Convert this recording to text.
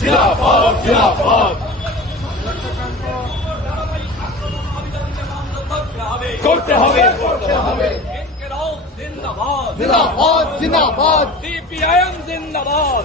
জিন্দাবাদ করতে হবে করতে হবে জিন্দাবাদ। জিন্দাবাদ জিন্দাবাদ। সিপিআইএম জিন্দাবাদ।